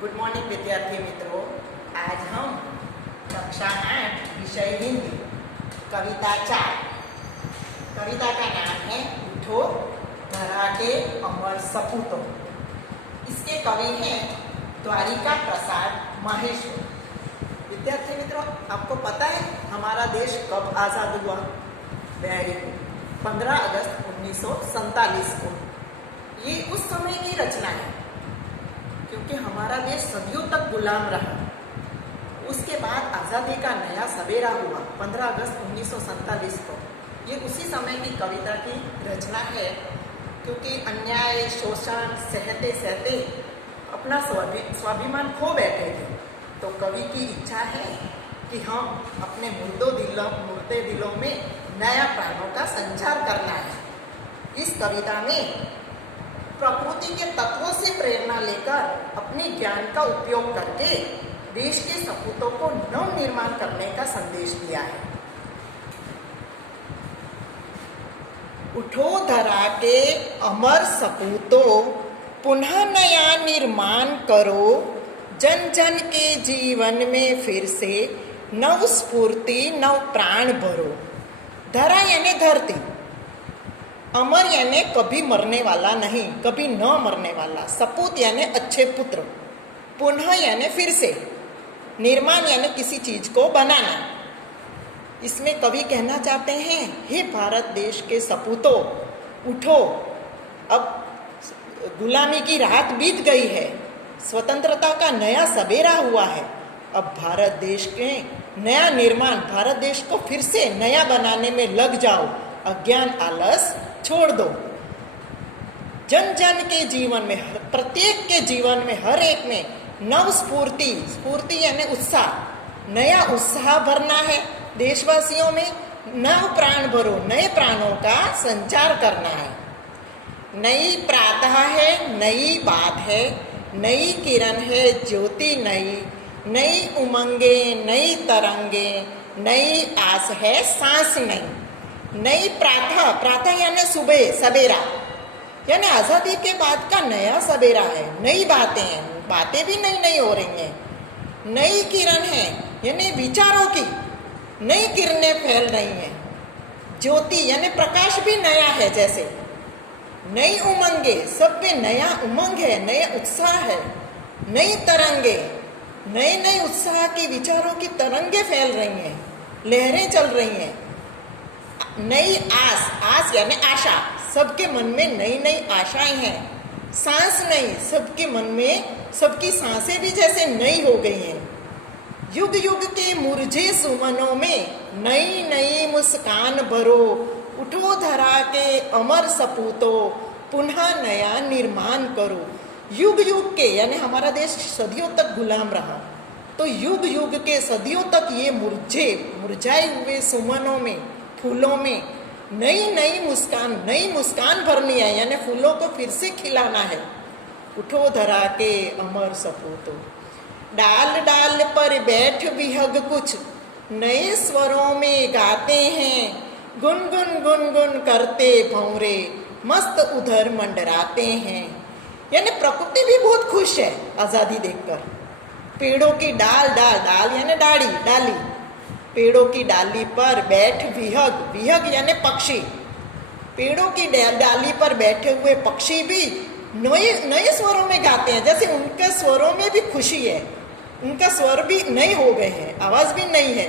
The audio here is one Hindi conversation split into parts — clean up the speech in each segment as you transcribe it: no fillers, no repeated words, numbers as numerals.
गुड मॉर्निंग विद्यार्थी मित्रों। आज हम कक्षा 8 विषय हिंदी कविता 4 कविता का नाम है उठो धरा के अमर सपूतों। इसके कवि हैं द्वारिका प्रसाद माहेश्वर। विद्यार्थी मित्रों, आपको पता है हमारा देश कब आज़ाद हुआ? वेरी गुड, 15 अगस्त 1947 को। ये उस समय की रचना है क्योंकि हमारा देश सदियों तक गुलाम रहा। उसके बाद आज़ादी का नया सवेरा हुआ 15 अगस्त 1947 को। ये उसी समय की कविता की रचना है क्योंकि अन्याय शोषण सहते सहते अपना स्वाभिमान खो बैठे थे। तो कवि की इच्छा है कि हम अपने मुर्दे दिलों में नया प्राणों का संचार करना है। इस कविता में प्रकृति के तत्वों से प्रेरणा लेकर अपने ज्ञान का उपयोग करके देश के सपूतों को नव निर्माण करने का संदेश दिया है। उठो धरा के अमर सपूतों, पुनः नया निर्माण करो, जन जन के जीवन में फिर से नव स्फूर्ति नव प्राण भरो। धरा यानी धरती, अमर यानी कभी मरने वाला नहीं, कभी न मरने वाला, सपूत यानी अच्छे पुत्र, पुनः यानी फिर से, निर्माण यानी किसी चीज को बनाना। इसमें कवि कहना चाहते हैं, हे भारत देश के सपूतों, उठो, अब गुलामी की रात बीत गई है, स्वतंत्रता का नया सवेरा हुआ है। अब भारत देश के नया निर्माण, भारत देश को फिर से नया बनाने में लग जाओ, अज्ञान आलस छोड़ दो। जन जन के जीवन में, प्रत्येक के जीवन में, हर एक में नव स्फूर्ति, स्फूर्ति यानी उत्साह, नया उत्साह भरना है। देशवासियों में नव प्राण भरो, नए प्राणों का संचार करना है। नई प्रातः है, नई बात है, नई किरण है, ज्योति नई, नई उमंगे, नई तरंगे, नई आस है, सांस नई। नई प्रातः, प्रातः यानी सुबह सवेरा, यानी आज़ादी के बाद का नया सवेरा है। नई बातें हैं, बातें भी नई नई हो रही हैं। नई किरण है यानी विचारों की नई किरणें फैल रही हैं। ज्योति यानी प्रकाश भी नया है जैसे। नई उमंगे, सब में नया उमंग है, नया उत्साह है। नई तरंगे, नए नए उत्साह की विचारों की तरंगे फैल रही हैं, लहरें चल रही हैं। नई आस, आस यानी आशा, सबके मन में नई नई आशाएं हैं। सांस नई, सबके मन में, सबकी सांसें भी जैसे नई हो गई हैं। युग युग के मुरझे सुमनों में नई नई मुस्कान भरो, उठो धरा के अमर सपूतों, पुनः नया निर्माण करो। युग युग के यानी हमारा देश सदियों तक गुलाम रहा, तो युग युग के सदियों तक ये मुरझाए हुए सुमनों में, फूलों में नई नई मुस्कान भरनी है, यानी फूलों को फिर से खिलाना है। उठो धरा के अमर सपूतों। डाल डाल पर बैठ विहग कुछ नए स्वरों में गाते हैं, गुनगुन गुनगुन करते भंवरे मस्त उधर मंडराते हैं। यानी प्रकृति भी बहुत खुश है आज़ादी देखकर। पेड़ों की डाल, डाल यानी डाली, पेड़ों की डाली पर बैठ विहग, विहग यानी पक्षी, पेड़ों की डाली पर बैठे हुए पक्षी भी नए स्वरों में गाते हैं, जैसे उनके स्वरों में भी खुशी है, उनका स्वर भी नए हो गए हैं, आवाज भी नई है।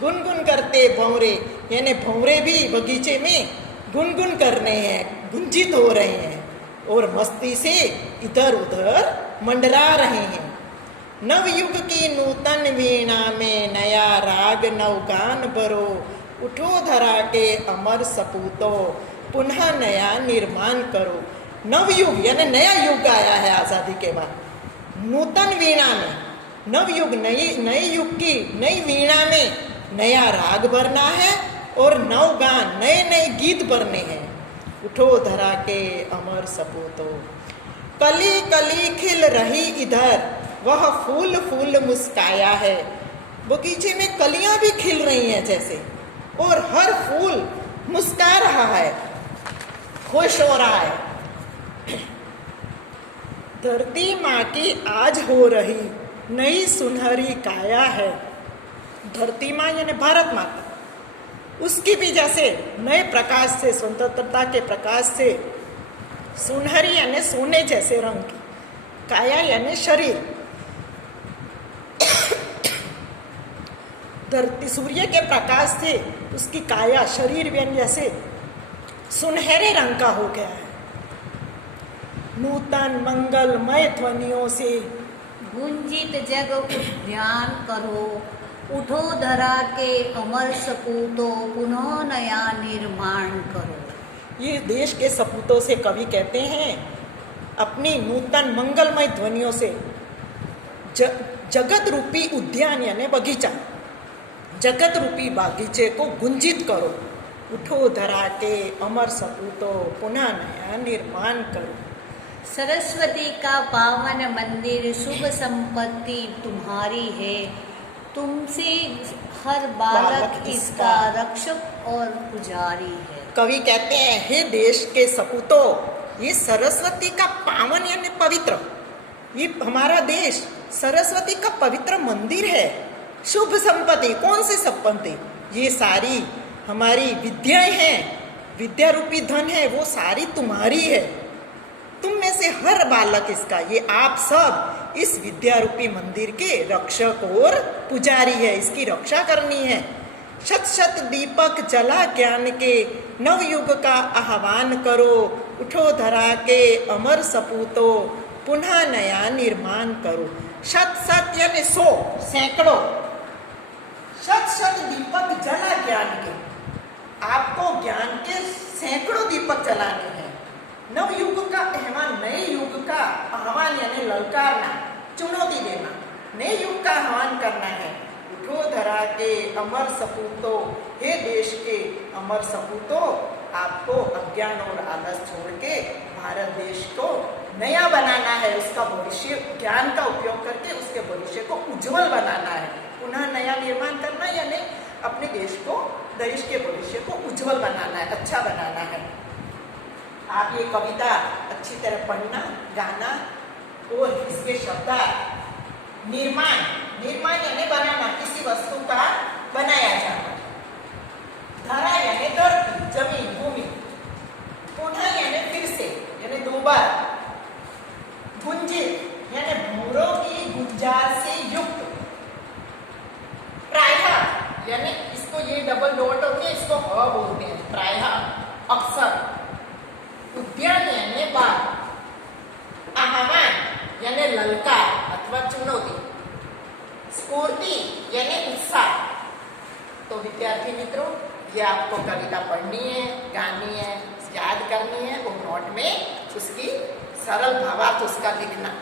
गुनगुन करते भंवरे यानी भंवरे भी बगीचे में गुनगुन कर रहे हैं, गुंजित हो रहे हैं और मस्ती से इधर उधर मंडरा रहे हैं। नवयुग की नूतन वीणा में नया राग नवगान भरो, उठो धरा के अमर सपूतों, पुनः नया निर्माण करो। नवयुग यानी नया युग आया है आज़ादी के बाद। नूतन वीणा में, नवयुग नए युग की नई वीणा में नया राग भरना है और नवगान, नए नए गीत भरने हैं। उठो धरा के अमर सपूतों। कली कली खिल रही इधर, वह फूल फूल मुस्काया है। बगीचे में कलियां भी खिल रही हैं जैसे, और हर फूल मुस्का रहा है, खुश हो रहा है। धरती माँ की आज हो रही नई सुनहरी काया है। धरती माँ यानी भारत माता, उसकी भी जैसे नए प्रकाश से, स्वतंत्रता के प्रकाश से, सुनहरी यानी सोने जैसे रंग की, काया यानी शरीर, धरती सूर्य के प्रकाश से उसकी काया, शरीर भी जैसे सुनहरे रंग का हो गया है। नूतन मंगलमय ध्वनियों से गुंजित जग उद्यान करो, उठो धरा के अमर सपूतों, पुनः नया निर्माण करो। ये देश के सपूतों से कवि कहते हैं, अपनी नूतन मंगलमय ध्वनियों से जगत रूपी उद्यान यानी बगीचा, जगत रूपी बागीचे को गुंजित करो। उठो धरा के अमर सपूतों, पुनः नया निर्माण करो। सरस्वती का पावन मंदिर, शुभ संपत्ति तुम्हारी है, तुमसे हर बालक इसका रक्षक और पुजारी है। कवि कहते हैं, हे देश के सपूतों, ये सरस्वती का पावन यानी पवित्र, ये हमारा देश सरस्वती का पवित्र मंदिर है। शुभ संपत्ति, कौन सी संपत्ति? ये सारी हमारी विद्याएं हैं, विद्या रूपी धन है, वो सारी तुम्हारी है। तुम में से हर बालक इसका, ये आप सब इस विद्या रूपी मंदिर के रक्षक और पुजारी है, इसकी रक्षा करनी है। शत शत दीपक जला ज्ञान के, नवयुग का आह्वान करो। उठो धरा के अमर सपूतों, पुनः नया निर्माण करो। शत शत यानी 100, सैकड़ों, शत शत दीपक जला ज्ञान के, आपको ज्ञान के सैकड़ों दीपक जलाने हैं। नवयुग का आह्वान, नए युग का आह्वान यानी ललकारना, चुनौती देना, नए युग का आह्वान करना है। उठो धरा के अमर सपूतों, हे देश के अमर सपूतों, आपको अज्ञान और आलस छोड़ के भारत देश को नया बनाना है, उसका भविष्य ज्ञान का उपयोग करके उसके भविष्य को उज्जवल बनाना है। पुनः नया निर्माण करना यानी अपने देश को, देश के भविष्य को उज्जवल बनाना है, अच्छा बनाना है। आप ये कविता अच्छी तरह पढ़ना, गाना और इसके शब्द निर्माण, निर्माण यानी बनाना, किसी वस्तु का बनाया जाना। धरा यानी धरती, जमीन, भूमि। पुनः यानी फिर से, यानी दो बार। गुंजित यानी भूरों की गुंजाश से युक्त। प्रायः यानी इसको ये डबल डॉट होते हैं, इसको ह बोलते हैं, प्रायः, अक्सर। उद्यान यानी बाग। आह्वान यानी ललकार अथवा चुनौती। स्फूर्ति यानी उत्साह। तो विद्यार्थी मित्रों, ये आपको कविता पढ़नी है, गानी है, याद करनी है और नोट में उसकी सरल भावार्थ उसका लिखना।